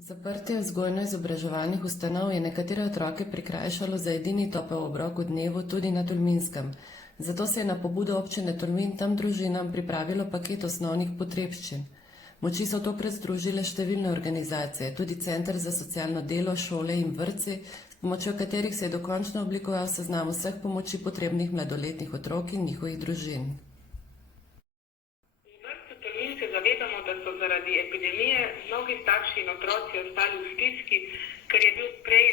Zaprtje vzgojno-izobraževalnih ustanov je nekatere otroke prikrajšalo za edini topel obrok v dnevu tudi na Tolminskem. Zato se je na pobudo občine Tolmin tam družinam pripravilo paket osnovnih potrebščin. Moči so tokrat združile številne organizacije, tudi Center za socialno delo, šole in vrtci, s pomočjo katerih se je dokončno oblikoval seznam vseh pomoči potrebnih mladoletnih otrok in njihovih družin. Se zavedamo, da so zaradi epidemije mnogi starši in otroci ostali v stiski, ker je bil prej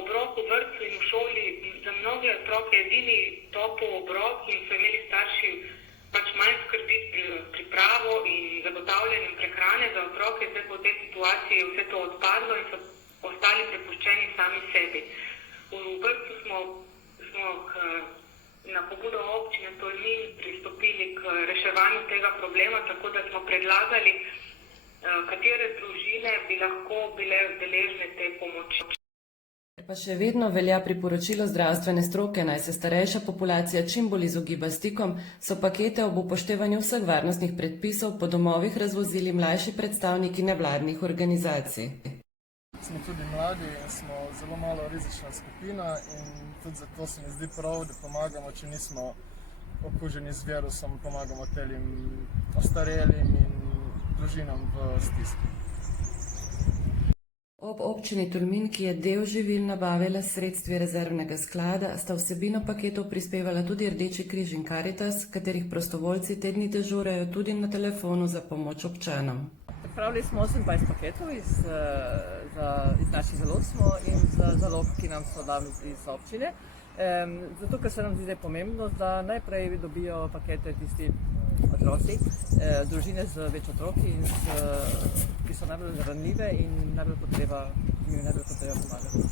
obrok v vrtcu in v šoli za mnoge otroke edini topel obrok in so imeli starši manj skrbeti pripravo in zagotavljanjem prehrane za otroke. Zdaj po tej situaciji je vse to odpadlo in so ostali prepuščeni sami sebi. V vrtcu smo na pobudo občine Tolmin pristopili k reševanju tega problema, tako da smo predlagali, katere družine bi lahko bile deležne te pomoči. Pa še vedno velja priporočilo zdravstvene stroke, naj se starejša populacija čim bolj izogiba stikom, so pakete ob upoštevanju vseh varnostnih predpisov po domovih razvozili mlajši predstavniki nevladnih organizacij. Smo tudi mladi in smo zelo malo rizična skupina in tudi zato se mi zdi prav, da pomagamo, če nismo okuženi z virusom, pomagamo telim ostarelim in družinam v stiski. Ob občini Tolmin, ki je del živil nabavila s sredstvi rezervnega sklada, sta vsebino paketov prispevala tudi Rdeči križ in Karitas, katerih prostovoljci te dni dežurajo tudi na telefonu za pomoč občanom. Pripravili smo 28 paketov iz naših zalog in za zalog, ki nam so dali iz občine. Zato, ker se nam zdi zdaj pomembno, da najprej dobijo pakete tisti otroci, družine z več otroki, ki so najbolj ranljive in najbolj potreba pomagati.